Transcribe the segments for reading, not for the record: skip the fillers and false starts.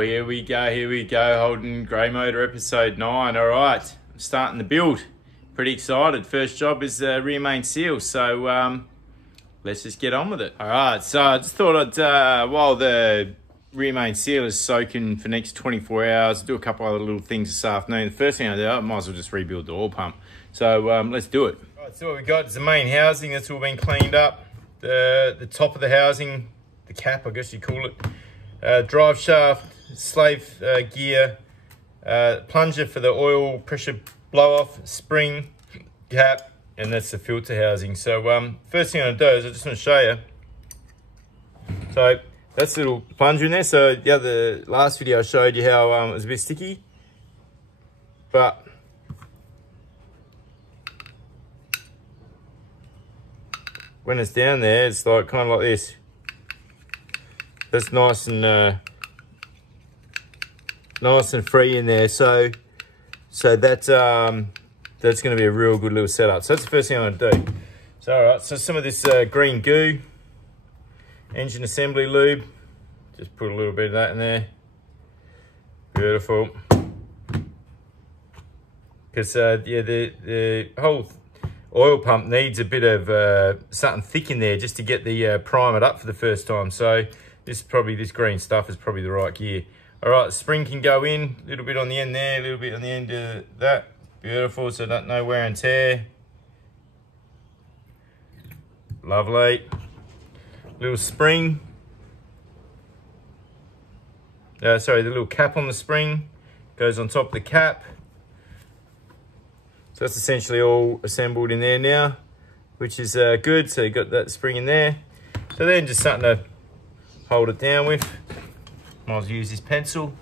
here we go, Holden Grey Motor episode 9. All right, I'm starting the build. Pretty excited. First job is the rear main seal, so let's just get on with it. All right, so I just thought I'd, while the rear main seal is soaking for the next 24 hours, do a couple other little things this afternoon. The first thing I do, I might as well just rebuild the oil pump. So let's do it. All right, so what we got is the main housing. That's all been cleaned up. The top of the housing, the cap, I guess you call it. Drive shaft, slave gear, plunger for the oil pressure blow off, spring, cap, and that's the filter housing. So first thing I'm gonna do is I just want to show you. So that's a little plunger in there. So the last video I showed you how it was a bit sticky, but when it's down there, it's like kind of like this. That's nice and free in there. So that's going to be a real good little setup. So that's the first thing I'm going to do. So all right, so some of this green goo, engine assembly lube. Just put a little bit of that in there. Beautiful. Because the whole oil pump needs a bit of something thick in there just to get the primer up for the first time. So this green stuff is probably the right gear. All right, the spring can go in, a little bit on the end there, a little bit on the end of that. Beautiful, so no wear and tear. Lovely. Little spring. Sorry, the little cap on the spring goes on top of the cap. So that's essentially all assembled in there now, which is good. So you got that spring in there. So then just something to hold it down with. Might as well use this pencil.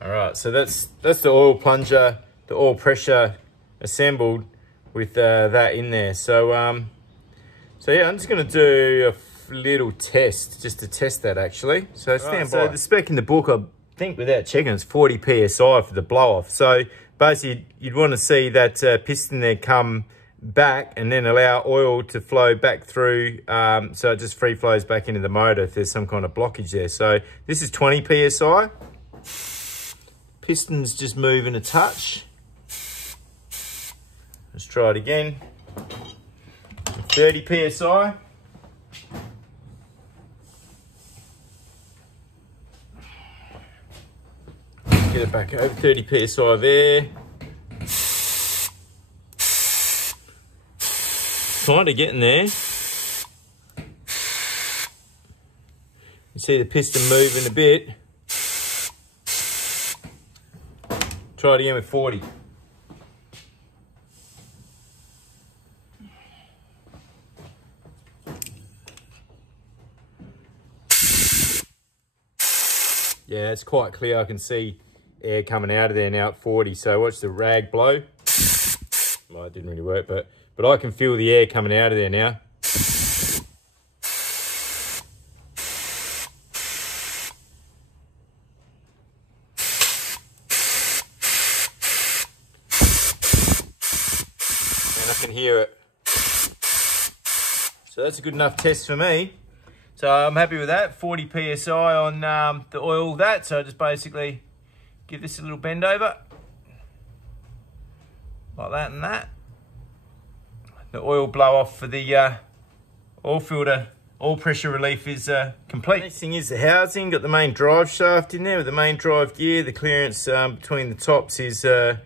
All right, so that's the oil plunger, the oil pressure assembled with that in there. So yeah, I'm just gonna do a little test just to test that actually. So stand by. So the spec in the book, I think without checking, it's 40 psi for the blow off. So basically you'd want to see that piston there come back and then allow oil to flow back through, so it just free flows back into the motor if there's some kind of blockage there. So this is 20 psi. Piston's just moving a touch. Let's try it again. 30 psi. Get it back over 30 psi there. Kind of getting there. You see the piston moving a bit. Try it again with 40. Yeah, it's quite clear. I can see air coming out of there now at 40. So watch the rag blow. Well, it didn't really work, but I can feel the air coming out of there now. And I can hear it. So that's a good enough test for me. So I'm happy with that, 40 psi on the oil that. So just basically give this a little bend over, like that and that. The oil blow off for the oil filter, oil pressure relief is complete. Next thing is the housing, got the main drive shaft in there with the main drive gear. The clearance between the tops is 0.03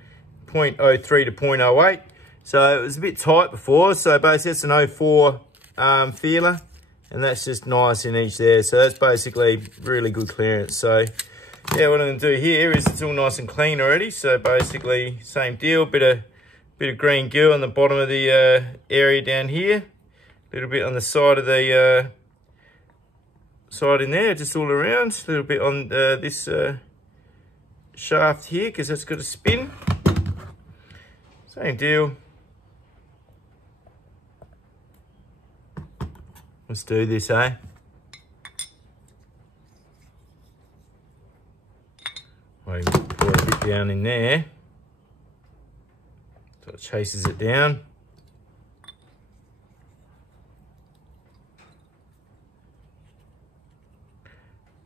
to 0.08. So it was a bit tight before, so basically it's an 04 feeler. And that's just nice in each there. So that's basically really good clearance. So yeah, what I'm gonna do here is it's all nice and clean already. So basically same deal, bit of green goo on the bottom of the area down here. A little bit on the side of the side in there, just all around. A little bit on this shaft here, because that's got a spin. Same deal. Let's do this, eh? Pour a bit down in there. So it chases it down.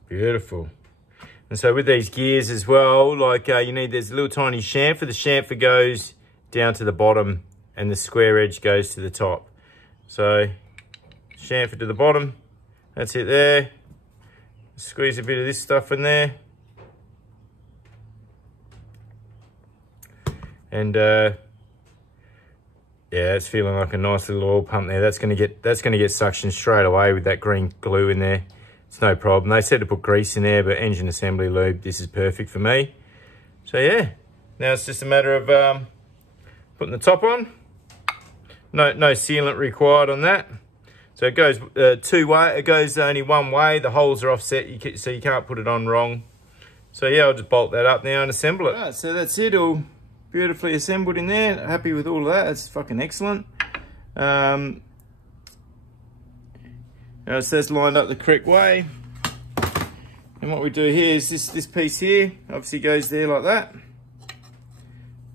Beautiful. And so with these gears as well, like you need, there's a little tiny chamfer. The chamfer goes down to the bottom and the square edge goes to the top. So chamfer to the bottom, that's it there. Squeeze a bit of this stuff in there. And yeah, it's feeling like a nice little oil pump there. That's gonna get suction straight away with that green glue in there. It's no problem. They said to put grease in there, but engine assembly lube, this is perfect for me. So yeah, now it's just a matter of putting the top on. No sealant required on that. So it goes two-way. It goes only one way. The holes are offset, so you can't put it on wrong. So yeah, I'll just bolt that up now and assemble it. Right, so that's it, all beautifully assembled in there. Happy with all of that. That's fucking excellent. Now it says lined up the correct way. And what we do here is this piece here obviously goes there like that.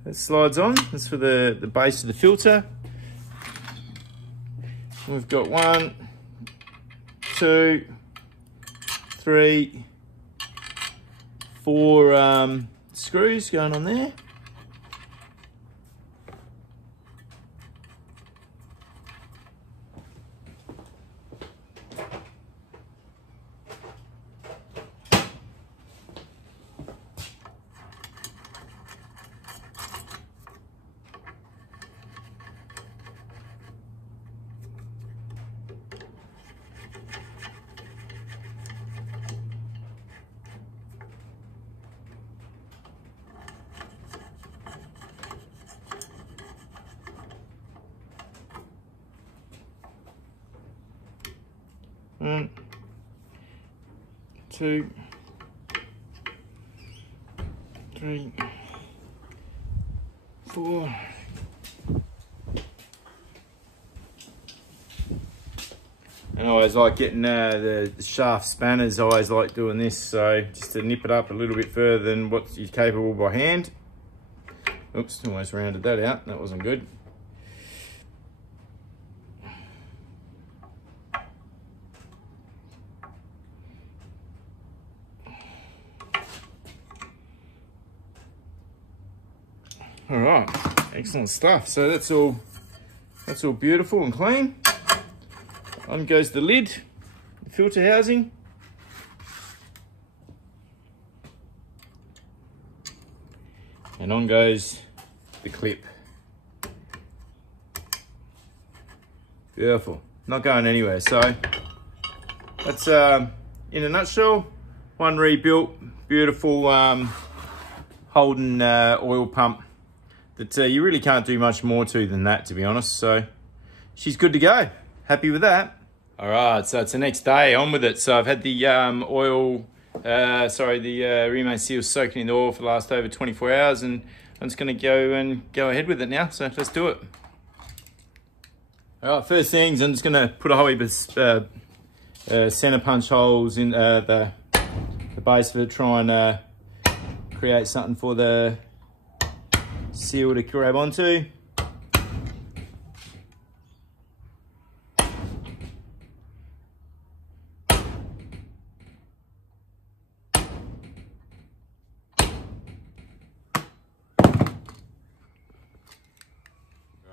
It slides on. That's for the base of the filter. We've got 1, 2, 3, 4 screws going on there. One, 2, 3, 4. And I always like getting the shaft spanners. I always like doing this, so just to nip it up a little bit further than what you're capable by hand. Oops, almost rounded that out. That wasn't good. All right, excellent stuff. So that's all beautiful and clean. On goes the lid, the filter housing. And on goes the clip. Beautiful, not going anywhere. So that's in a nutshell, one rebuilt, beautiful Holden oil pump that you really can't do much more to than that, to be honest. So she's good to go. Happy with that. All right, so it's the next day, on with it. So I've had the Remain seal soaking in the oil for the last over 24 hours, and I'm just gonna go ahead with it now. So let's do it. All right, first things, I'm just gonna put a whole heap of center punch holes in the base of it, try and create something for the seal to grab onto.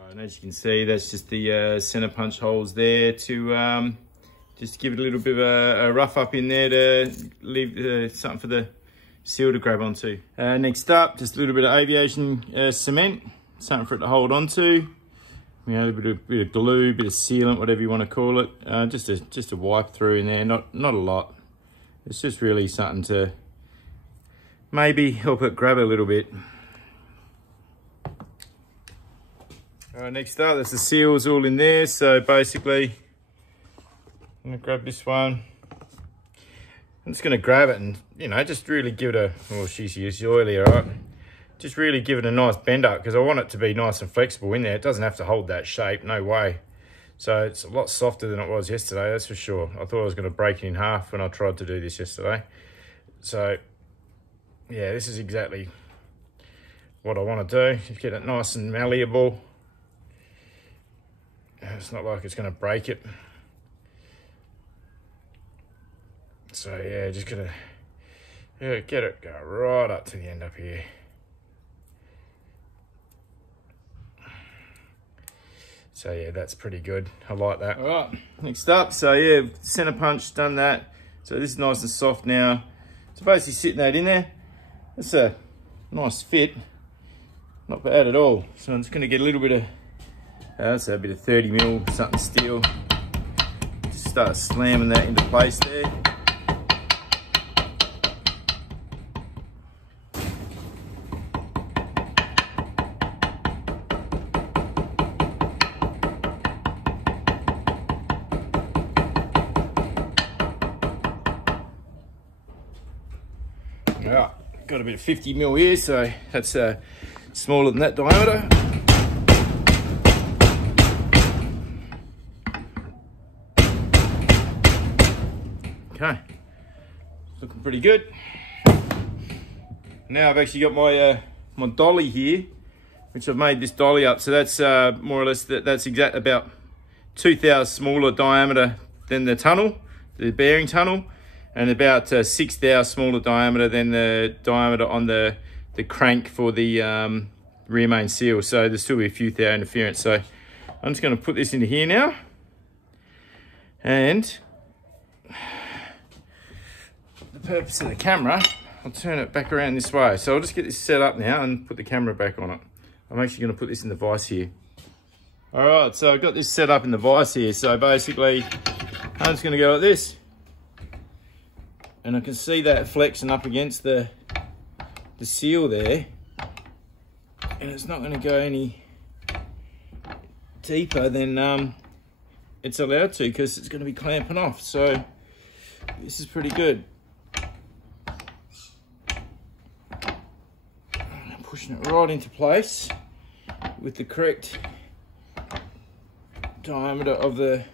And as you can see, that's just the center punch holes there to just give it a little bit of a rough up in there to leave something for the seal to grab onto. Next up, just a little bit of aviation cement, something for it to hold onto. You know, a bit of glue, bit of sealant, whatever you want to call it. Just a wipe through in there, not a lot. It's just really something to maybe help it grab a little bit. All right, next up, there's the seals all in there. So basically, I'm gonna grab this one. I'm just gonna grab it and, you know, just really give it a, oh, she's oily, all right? Just really give it a nice bend up, because I want it to be nice and flexible in there. It doesn't have to hold that shape, no way. So it's a lot softer than it was yesterday, that's for sure. I thought I was gonna break it in half when I tried to do this yesterday. So yeah, this is exactly what I want to do. Just get it nice and malleable. It's not like it's going to break it. So yeah, just gonna get it go right up to the end up here. So yeah, that's pretty good. I like that. All right, next up, so yeah, center punch, done that. So this is nice and soft now. So basically sitting that in there. That's a nice fit. Not bad at all. So I'm just gonna get a little bit of, so a bit of 30 mil, something steel. Just start slamming that into place there. Right, got a bit of 50 mil here, so that's smaller than that diameter. Okay, looking pretty good. Now I've actually got my my dolly here, which I've made this dolly up. So that's more or less that's about 2,000 smaller diameter than the tunnel, the bearing tunnel. And about 6,000 smaller diameter than the diameter on the crank for the rear main seal. So there's still be a few thou interference. So I'm just going to put this into here now. And the purpose of the camera, I'll turn it back around this way. So I'll just get this set up now and put the camera back on it. I'm actually going to put this in the vise here. All right, so I've got this set up in the vise here. So basically, I'm just going to go like this. And I can see that flexing up against the seal there. And it's not going to go any deeper than it's allowed to, because it's going to be clamping off. So this is pretty good. Pushing it right into place with the correct diameter of the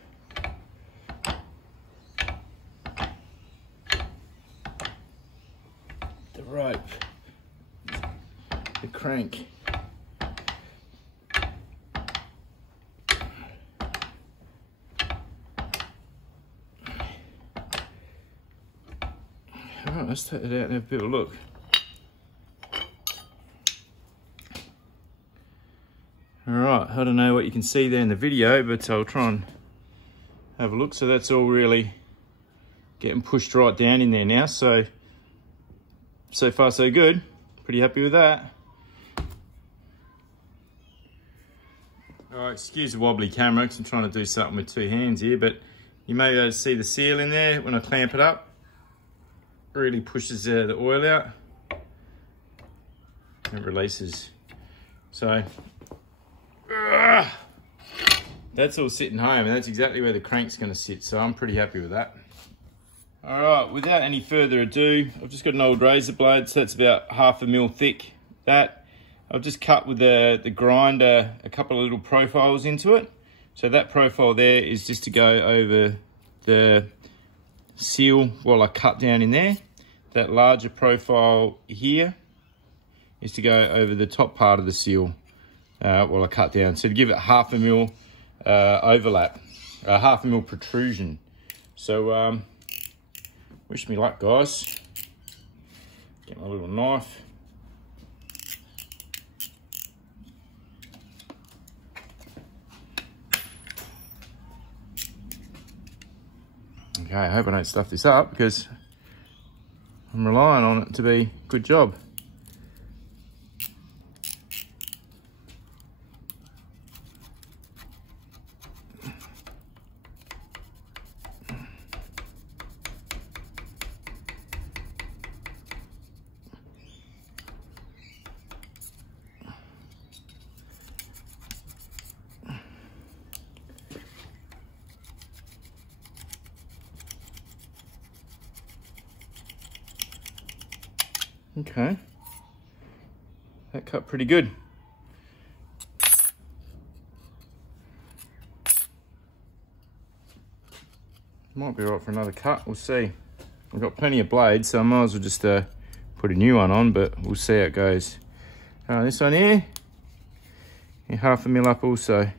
rope, the crank. Alright, let's take it out and have a bit of a look. Alright, I don't know what you can see there in the video, but I'll try and have a look. So that's all really getting pushed right down in there now. So far so good. Pretty happy with that. Alright, excuse the wobbly camera because I'm trying to do something with two hands here, but you may be able to see the seal in there when I clamp it up. Really pushes the oil out. And it releases. So, that's all sitting home, and that's exactly where the crank's going to sit, so I'm pretty happy with that. All right, without any further ado, I've just got an old razor blade, so that's about 1/2 mil thick. That I've just cut with the grinder a couple of little profiles into it. So that profile there is just to go over the seal while I cut down in there. That larger profile here is to go over the top part of the seal while I cut down. So to give it 1/2 mil overlap, 1/2 mil protrusion. So wish me luck, guys. Get my little knife. Okay, I hope I don't stuff this up because I'm relying on it to be a good job. Okay, that cut pretty good. Might be right for another cut, we'll see. I've got plenty of blades, so I might as well just put a new one on, but we'll see how it goes. This one here, and 1/2 mil up also.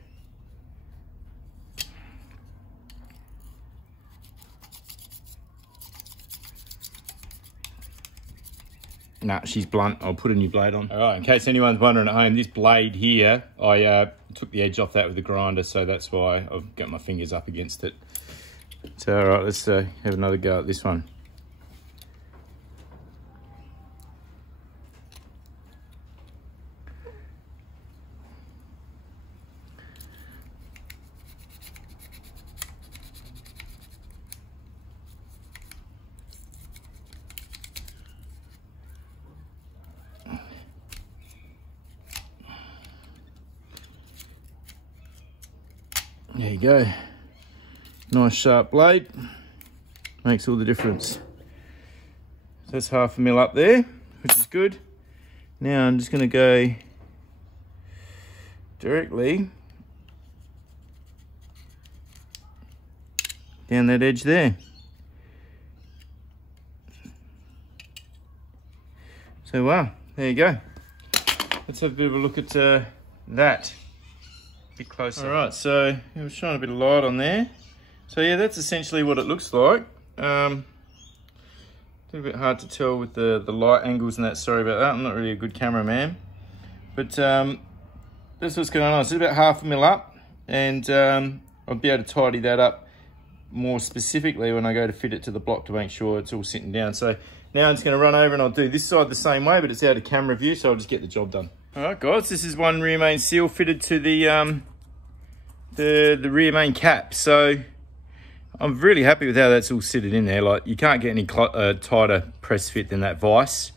Nah, she's blunt. I'll put a new blade on. All right, in case anyone's wondering at home, this blade here, I took the edge off that with the grinder, so that's why I've got my fingers up against it. So, all right, let's have another go at this one. There you go. Nice sharp blade. Makes all the difference. So that's 1/2 mil up there, which is good. Now I'm just going to go directly down that edge there. So wow, there you go. Let's have a bit of a look at that. A bit closer. All right, so I was shining a bit of light on there. So yeah, that's essentially what it looks like. A little bit hard to tell with the light angles and that. Sorry about that. I'm not really a good cameraman, but that's what's going on. It's about 1/2 mil up, and I'll be able to tidy that up more specifically when I go to fit it to the block to make sure it's all sitting down. So now I'm just going to run over and I'll do this side the same way, but it's out of camera view, so I'll just get the job done. All right, guys, this is one rear main seal fitted to the rear main cap. So I'm really happy with how that's all sitted in there. Like, you can't get any tighter press fit than that vise.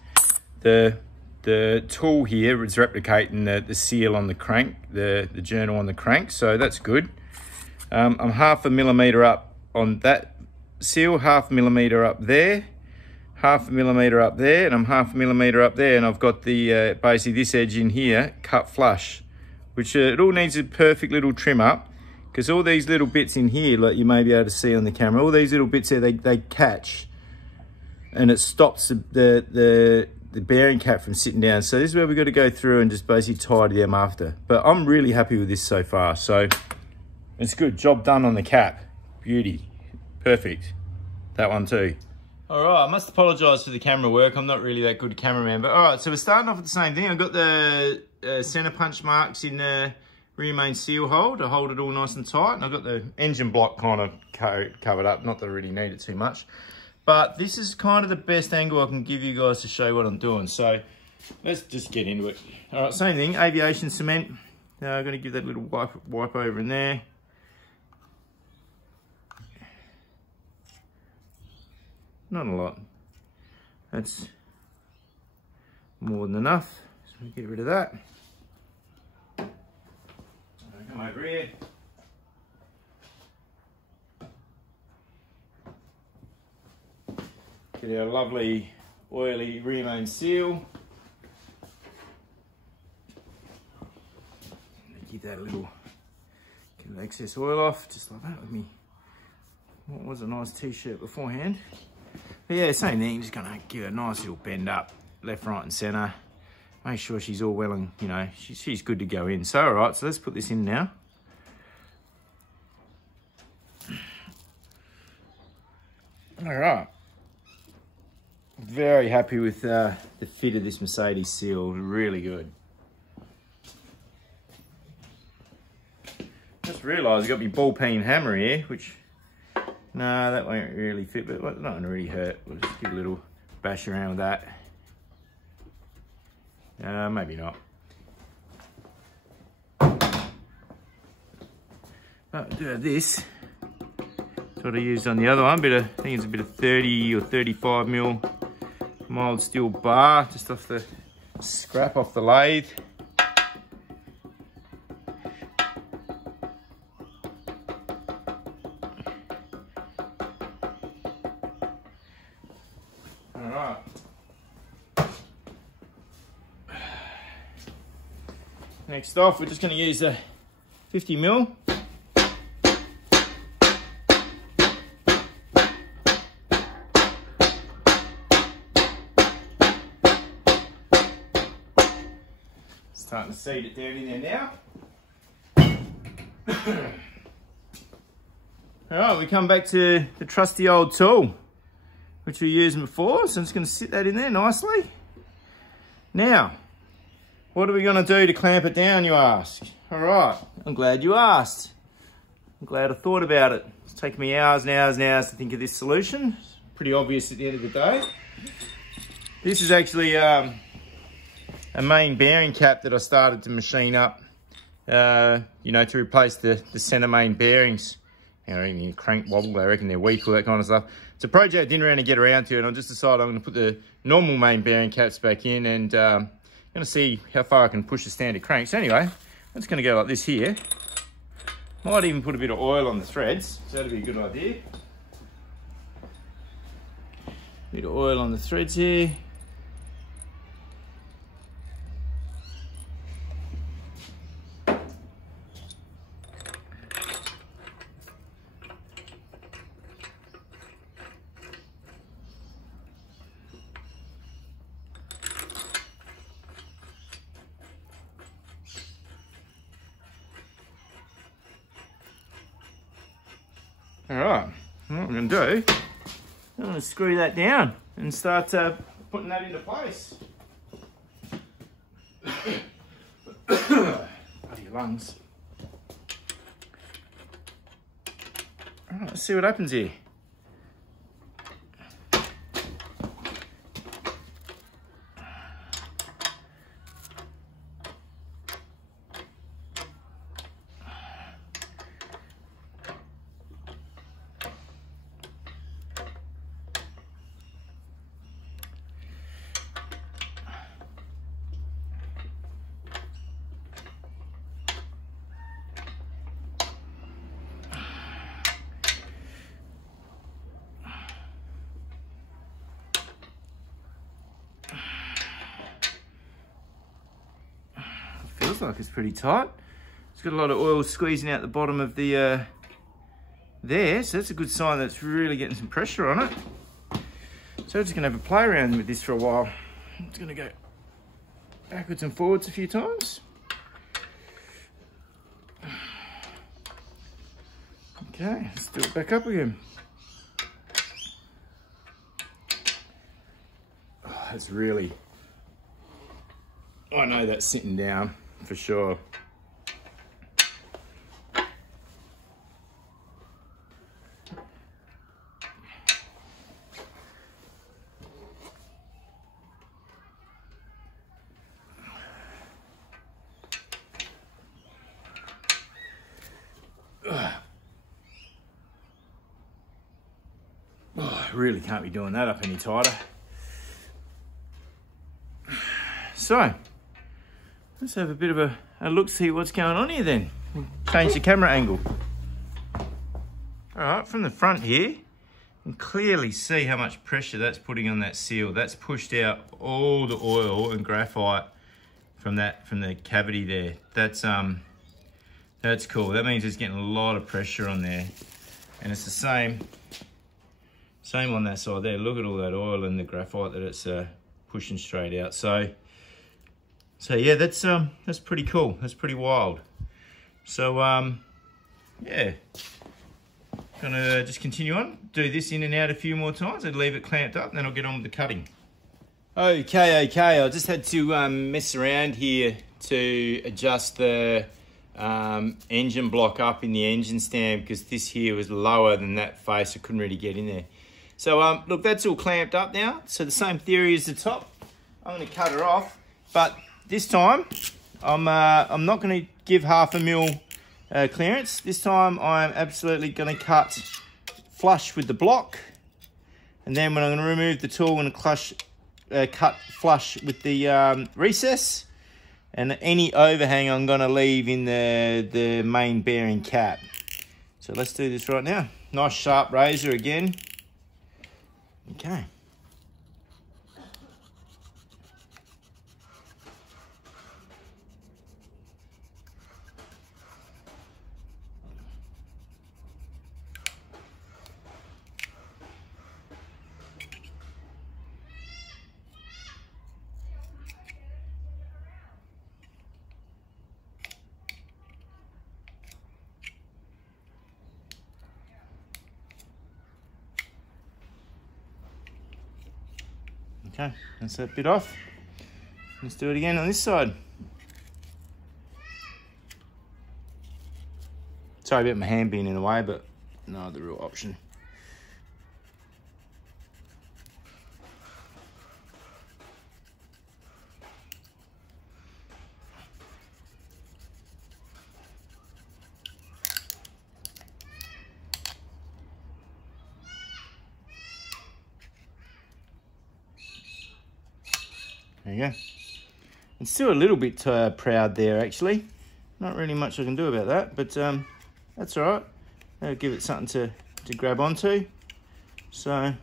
The tool here is replicating the seal on the crank, the journal on the crank, so that's good. I'm 1/2 millimeter up on that seal, 1/2 millimeter up there, 1/2 millimeter up there, and I'm 1/2 millimeter up there, and I've got the basically this edge in here cut flush, which it all needs a perfect little trim up, because all these little bits in here, like you may be able to see on the camera, all these little bits there, they catch, and it stops the bearing cap from sitting down. So this is where we've got to go through and just basically tidy them after. But I'm really happy with this so far, so it's good. Job done on the cap. Beauty. Perfect. That one too. All right, I must apologise for the camera work. I'm not really that good a cameraman, but all right, so we're starting off with the same thing. I've got the centre punch marks in the rear main seal hold to hold it all nice and tight, and I've got the engine block kind of covered up. Not that I really need it too much, but this is kind of the best angle I can give you guys to show what I'm doing. So let's just get into it. All right, same thing, aviation cement. I'm going to give that a little wipe over in there. Not a lot. That's more than enough. So get rid of that. Come over here. Get our lovely oily rear main seal. Keep that a little, get the excess oil off, just like that with me. What was a nice t-shirt beforehand. But yeah, same thing, just gonna give it a nice little bend up, left, right and center. Make sure she's all well and, you know, she's good to go in. So, all right, so let's put this in now. All right. Very happy with the fit of this Mercedes seal, really good. Just realised I've got my ball peen hammer here, which, no, that won't really fit, but it's not gonna really hurt. We'll just give a little bash around with that. Maybe not. But do have this. That's what I used on the other one, I think it's a bit of 30 or 35 mil mild steel bar, just off the scrap off the lathe. Alright. Next off, we're just going to use a 50 mil. Starting to seed it down in there now. Alright, we come back to the trusty old tool, which we used before, so I'm just going to sit that in there nicely. Now, what are we going to do to clamp it down, you ask? Alright, I'm glad you asked. I'm glad I thought about it. It's taken me hours and hours and hours to think of this solution. It's pretty obvious at the end of the day. This is actually a main bearing cap that I started to machine up, you know, to replace the center main bearings. You know, you crank wobble, I reckon they're weak, all that kind of stuff. It's a project I didn't really get around to, and I just decided I'm going to put the normal main bearing caps back in, and I'm going to see how far I can push the standard crank. So anyway, I'm just going to go like this here. Might even put a bit of oil on the threads, so that'd be a good idea. Bit of oil on the threads here. Alright, what I'm going to do, I'm going to screw that down and start putting that into place. Bloody lungs. Alright, let's see what happens here. Feels like it's pretty tight. It's got a lot of oil squeezing out the bottom of the there, so that's a good sign that it's really getting some pressure on it. So I'm just gonna have a play around with this for a while. I'm just gonna go backwards and forwards a few times. Okay, let's do it back up again. Oh, that's really, I know that's sitting down for sure. Oh, I really can't be doing that up any tighter. So, let's have a bit of a look, see what's going on here then. Change the camera angle. All right, from the front here, you can clearly see how much pressure that's putting on that seal. That's pushed out all the oil and graphite from the cavity there. That's cool. That means it's getting a lot of pressure on there. And it's the same on that side there. Look at all that oil and the graphite that it's pushing straight out. So yeah, that's pretty cool. That's pretty wild. So yeah, gonna just continue on, do this in and out a few more times and leave it clamped up, and then I'll get on with the cutting. Okay, I just had to mess around here to adjust the engine block up in the engine stand, because this here was lower than that face. I couldn't really get in there. So look, that's all clamped up now. So the same theory as the top. I'm going to cut her off, but this time I'm not going to give 1/2 mil clearance. This time I'm absolutely going to cut flush with the block, and then when I'm going to remove the tool, I'm going to cut flush with the recess, and any overhang I'm going to leave in the main bearing cap. So let's do this right now. Nice sharp razor again. Okay. Okay, that's that bit off. Let's do it again on this side. Sorry about my hand being in the way, but no other real option. There you go. It's still a little bit proud there, actually. Not really much I can do about that, but that's all right. That'll give it something to grab onto. So,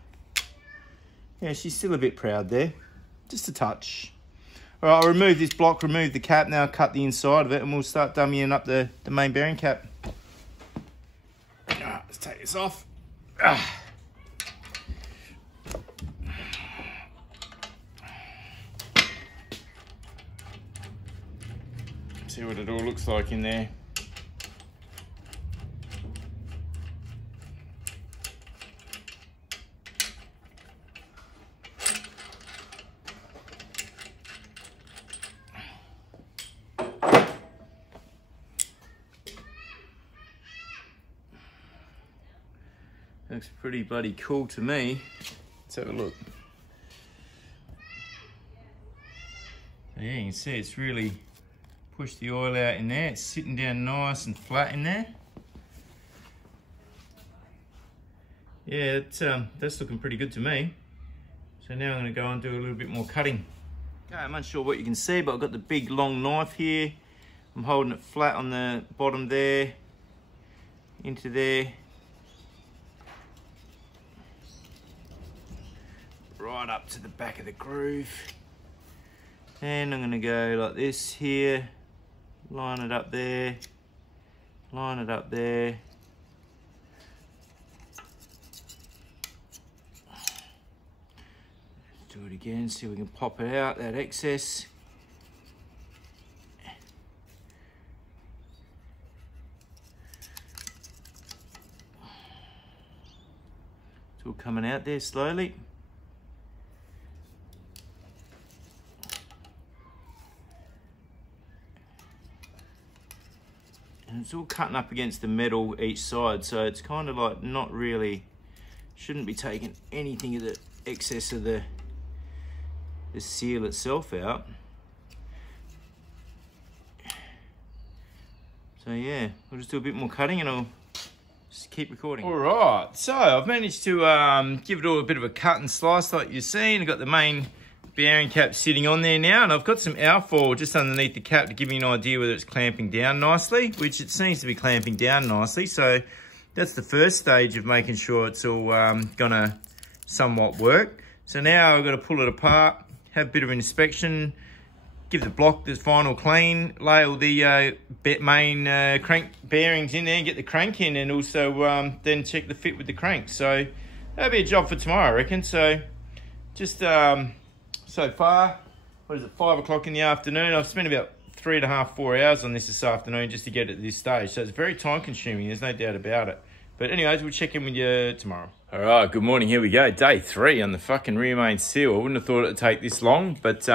yeah, she's still a bit proud there. Just a touch. All right, I'll remove this block, remove the cap. Now cut the inside of it, and we'll start dummying up the main bearing cap. All right, let's take this off. See what it all looks like in there. Looks pretty bloody cool to me. Let's have a look. Yeah, you can see it's really pushed the oil out in there. It's sitting down nice and flat in there. Yeah, that's looking pretty good to me. So now I'm going to go and do a little bit more cutting. Okay, I'm unsure what you can see, but I've got the big long knife here. I'm holding it flat on the bottom there, into there. Right up to the back of the groove. And I'm going to go like this here. Line it up there, line it up there. Do it again, see if we can pop it out, that excess. It's all coming out there slowly. And it's all cutting up against the metal each side, so it's kind of like not really, shouldn't be taking anything of the excess of the seal itself out. So yeah, we'll just do a bit more cutting and I'll just keep recording. All right, so I've managed to give it all a bit of a cut and slice like you've seen. I've got the main bearing cap sitting on there now, and I've got some alfoil just underneath the cap to give me an idea whether it's clamping down nicely, which it seems to be clamping down nicely. So that's the first stage of making sure it's all gonna somewhat work. So now I've got to pull it apart, have a bit of an inspection, give the block the final clean, lay all the main crank bearings in there, get the crank in, and also then check the fit with the crank. So that'll be a job for tomorrow, I reckon. So just so far, what is it, 5 o'clock in the afternoon? I've spent about 3.5, 4 hours on this afternoon just to get it to this stage. So it's very time consuming, there's no doubt about it. But anyways, we'll check in with you tomorrow. All right, good morning, here we go. Day 3 on the fucking rear main seal. I wouldn't have thought it'd take this long, but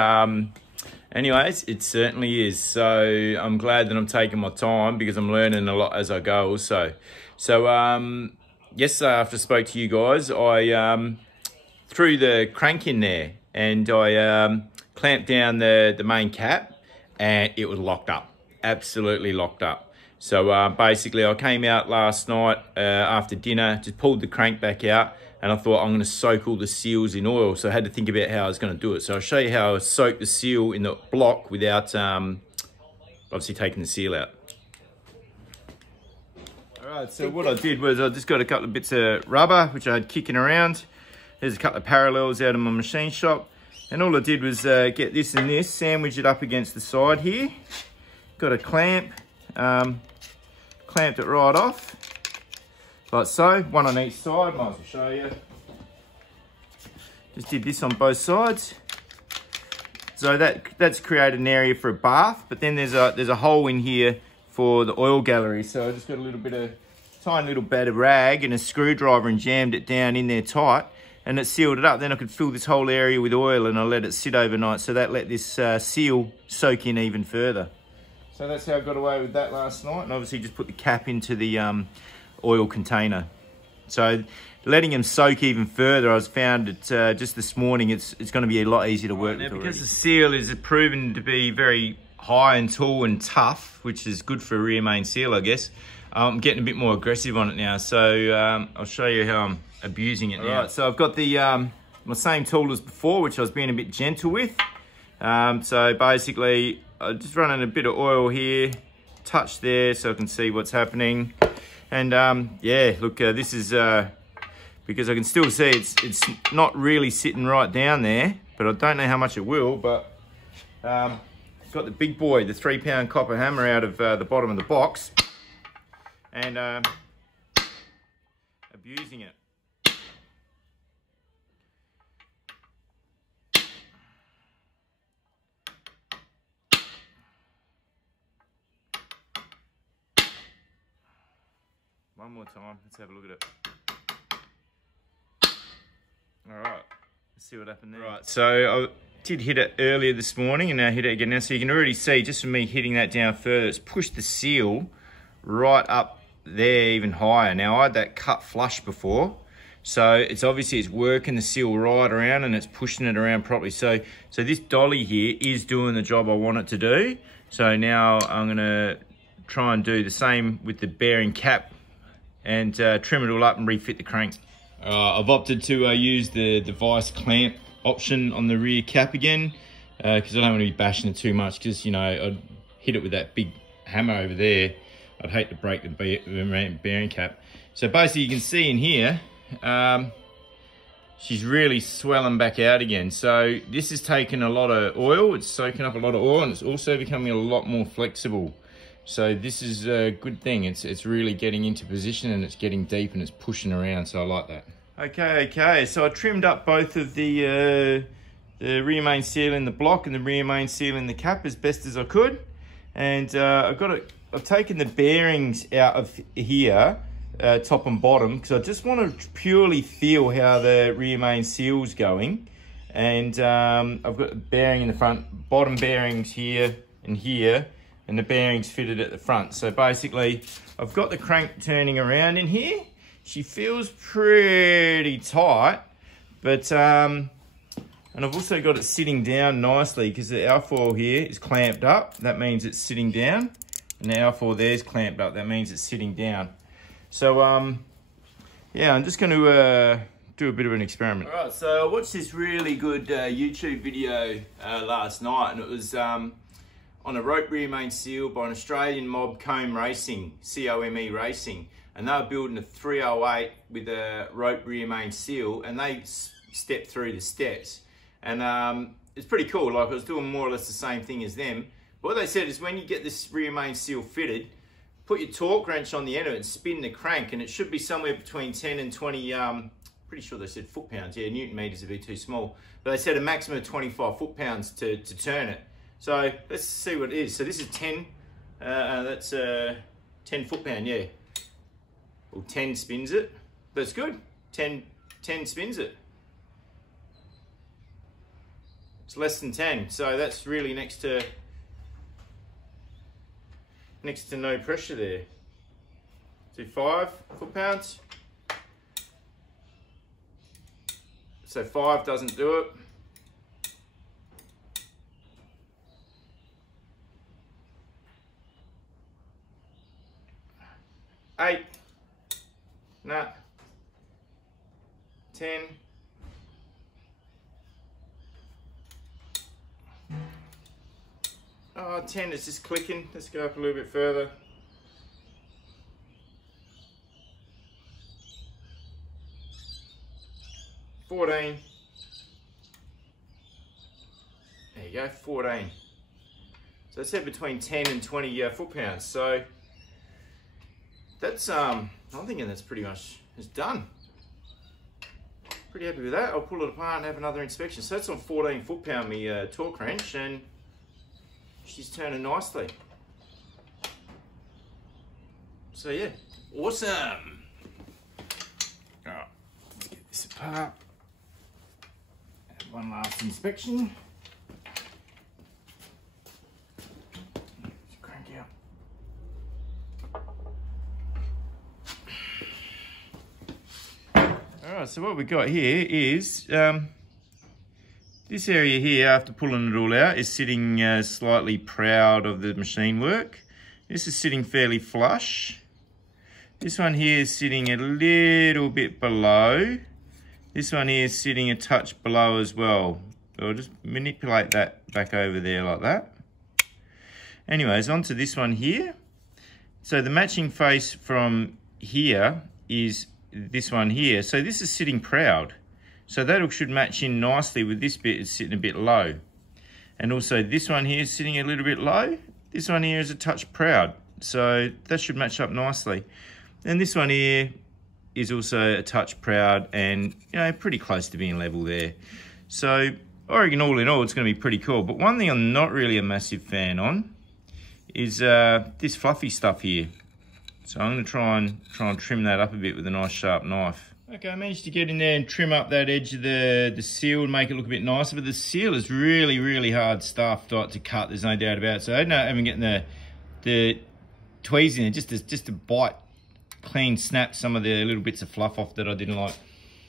anyways, it certainly is. So I'm glad that I'm taking my time because I'm learning a lot as I go also. So yesterday after I spoke to you guys, I threw the crank in there and I clamped down the main cap and it was locked up, absolutely locked up. So basically I came out last night after dinner, just pulled the crank back out, and I thought I'm going to soak all the seals in oil. So I had to think about how I was going to do it. So I'll show you how I soak the seal in the block without obviously taking the seal out. All right, so what I did was I just got a couple of bits of rubber, which I had kicking around. There's a couple of parallels out of my machine shop. And all I did was get this and this, sandwich it up against the side here. Got a clamp, clamped it right off, like so, one on each side, might as well show you. Just did this on both sides. So that's created an area for a bath, but then there's a hole in here for the oil gallery. So I just got a little bit of, tiny little bit of rag and a screwdriver and jammed it down in there tight. and it sealed it up. Then I could fill this whole area with oil, and I let it sit overnight, so that let this seal soak in even further. So that's how I got away with that last night, and obviously just put the cap into the oil container. So letting them soak even further, I found it just this morning, it's going to be a lot easier to work with. Now, because the seal is proven to be very high and tall and tough, which is good for a rear main seal, I guess, I'm getting a bit more aggressive on it now. So I'll show you how I'm abusing it now. All right, so I've got the my same tool as before, which I was being a bit gentle with. So basically, I'm just running a bit of oil here, touch there so I can see what's happening. And yeah, look, this is because I can still see it's not really sitting right down there, but I don't know how much it will. But got the big boy, the 3-pound copper hammer out of the bottom of the box, and abusing it. One more time, let's have a look at it. All right, let's see what happened there. Right, so I did hit it earlier this morning, and now hit it again now. So you can already see, just from me hitting that down further, it's pushed the seal right up there even higher. Now I had that cut flush before, so it's obviously it's working the seal right around, and it's pushing it around properly. So this dolly here is doing the job I want it to do. So now I'm gonna try and do the same with the bearing cap, and trim it all up and refit the crank. I've opted to use the vice clamp option on the rear cap again, because I don't want to be bashing it too much, because, you know, I'd hit it with that big hammer over there. I'd hate to break the bearing cap. So basically you can see in here, she's really swelling back out again. So this has taken a lot of oil, it's soaking up a lot of oil, and it's also becoming a lot more flexible. So this is a good thing. It's really getting into position, and it's getting deep, and it's pushing around. So I like that. Okay. So I trimmed up both of the rear main seal in the block and the rear main seal in the cap as best as I could. And I've taken the bearings out of here, top and bottom, because I just want to purely feel how the rear main seal's going. And I've got a bearing in the front, bottom bearings here and here, and the bearings fitted at the front. So basically, I've got the crank turning around in here. She feels pretty tight, but, and I've also got it sitting down nicely, because the alfoil here is clamped up. That means it's sitting down. And the alfoil there's clamped up. That means it's sitting down. So, yeah, I'm just going to do a bit of an experiment. All right, so I watched this really good YouTube video last night, and it was on a rope rear main seal by an Australian mob, Combe Racing, C-O-M-E Racing, and they were building a 308 with a rope rear main seal, and they stepped through the steps, and it's pretty cool. Like, I was doing more or less the same thing as them. But what they said is, when you get this rear main seal fitted, put your torque wrench on the end of it and spin the crank, and it should be somewhere between 10 and 20, pretty sure they said foot-pounds. Yeah, Newton meters would be too small. But they said a maximum of 25 foot-pounds to turn it. So let's see what it is. So this is 10, that's 10 foot-pound, yeah. Well, 10 spins it. That's good. 10 spins it. It's less than 10, so that's really next to no pressure there. Do 5 foot-pounds. So 5 doesn't do it. 8, nah, 10, oh, 10 is just clicking. Let's go up a little bit further. 14. There you go, 14. So I said between 10 and 20 foot-pounds. So that's, I'm thinking that's pretty much is done. Pretty happy with that. I'll pull it apart and have another inspection. So that's on 14 foot-pound, me torque wrench, and she's turning nicely. So yeah, awesome. All right, let's get this apart. One last inspection. Crank out. Alright, so what we've got here is this area here, after pulling it all out, is sitting slightly proud of the machine work. This is sitting fairly flush. This one here is sitting a little bit below. This one here is sitting a touch below as well. So I'll just manipulate that back over there like that. Anyways, onto this one here. So the matching face from here is this one here. So this is sitting proud. So that should match in nicely with this bit. It's sitting a bit low. And also this one here is sitting a little bit low. This one here is a touch proud. So that should match up nicely. And this one here is also a touch proud and, you know, pretty close to being level there. So I reckon all in all, it's going to be pretty cool. But one thing I'm not really a massive fan on is this fluffy stuff here. So I'm going to try and trim that up a bit with a nice sharp knife. Okay, I managed to get in there and trim up that edge of the seal and make it look a bit nicer, but the seal is really, really hard stuff to cut, there's no doubt about it. So I ended up having getting the tweezers in there just to bite, clean, snap some of the little bits of fluff off that I didn't like.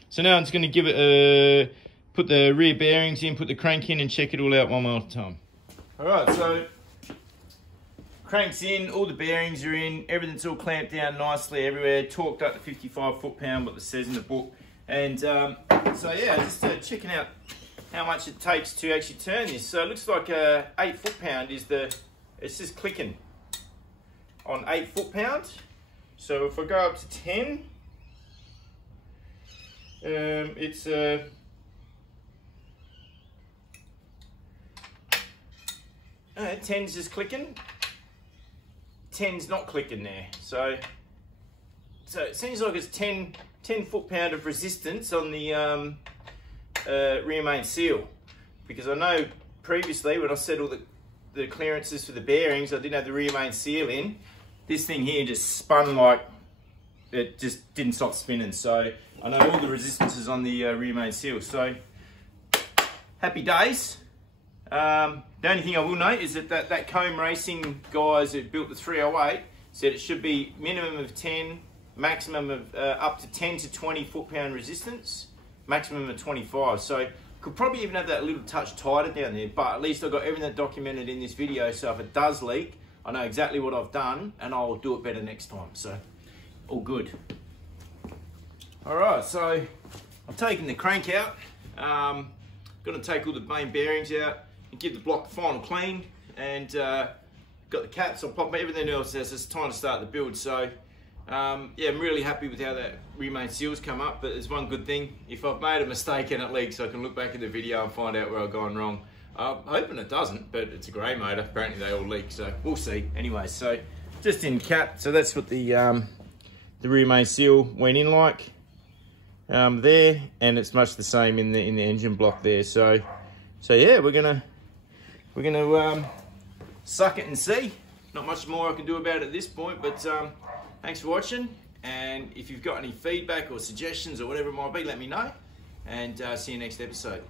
So now I'm just going to give it put the rear bearings in, put the crank in and check it all out one more time. Alright, so crank's in, all the bearings are in, everything's all clamped down nicely everywhere, torqued up to 55 foot-pound, what it says in the book. And so yeah, just checking out how much it takes to actually turn this. So it looks like 8 foot-pound is it's just clicking on 8 foot-pound. So if I go up to 10, it's 10's just clicking. 10's not clicking there. So it seems like it's 10 foot-pound of resistance on the rear main seal. Because I know previously when I set all the clearances for the bearings, I didn't have the rear main seal in. This thing here just spun like it just didn't stop spinning. So I know all the resistances on the rear main seal. So happy days. The only thing I will note is that Comb Racing guys who built the 308 said it should be minimum of 10, maximum of up to 10 to 20 foot-pound resistance, maximum of 25. So could probably even have that a little touch tighter down there, but at least I've got everything documented in this video, so if it does leak, I know exactly what I've done and I'll do it better next time. So all good. All right, so I've taken the crank out. Going to take all the main bearings out and give the block the final clean, and got the caps, I'll pop everything else as it's time to start the build. So yeah, I'm really happy with how that rear main seal's come up, but there's one good thing: if I've made a mistake and it leaks, I can look back at the video and find out where I've gone wrong. I'm hoping it doesn't, but it's a grey motor, apparently they all leak, so we'll see. Anyway, so just in cap, so that's what the rear main seal went in like there, and it's much the same in the engine block there. So yeah, we're gonna suck it and see. Not much more I can do about it at this point, but thanks for watching, and if you've got any feedback or suggestions or whatever it might be, let me know, and see you next episode.